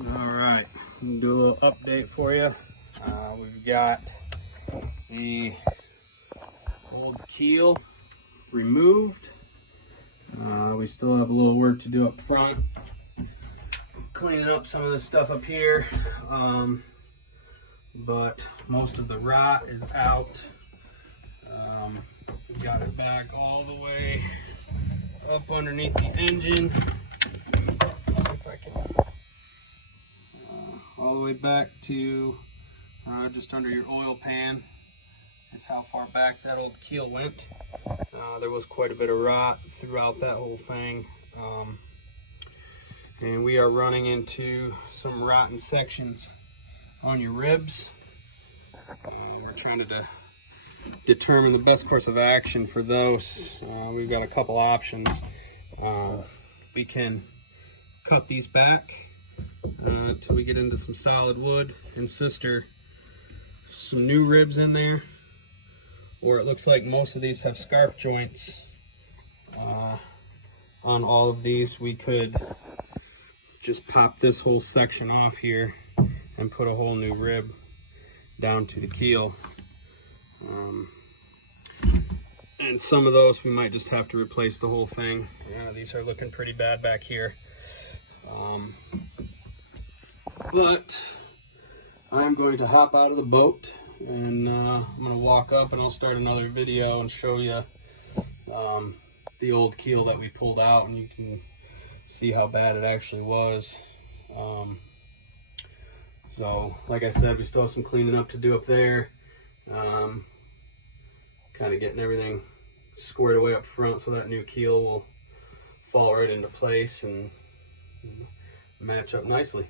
All right, do a little update for you. We've got the old keel removed. We still have a little work to do up front, cleaning up some of this stuff up here, but most of the rot is out. We've got it back all the way up underneath the engine. See if I can, all the way back to just under your oil pan. Is how far back that old keel went. There was quite a bit of rot throughout that whole thing. And we are running into some rotten sections on your ribs. We're trying to determine the best course of action for those. We've got a couple options. We can cut these back until we get into some solid wood and sister some new ribs in there, or it looks like most of these have scarf joints on all of these. We could just pop this whole section off here and put a whole new rib down to the keel. And some of those we might just have to replace the whole thing. These are looking pretty bad back here. But I'm going to hop out of the boat and I'm going to walk up and I'll start another video and show you the old keel that we pulled out, and you can see how bad it actually was. So like I said, we still have some cleaning up to do up there. Kind of getting everything squared away up front so that new keel will fall right into place and match up nicely.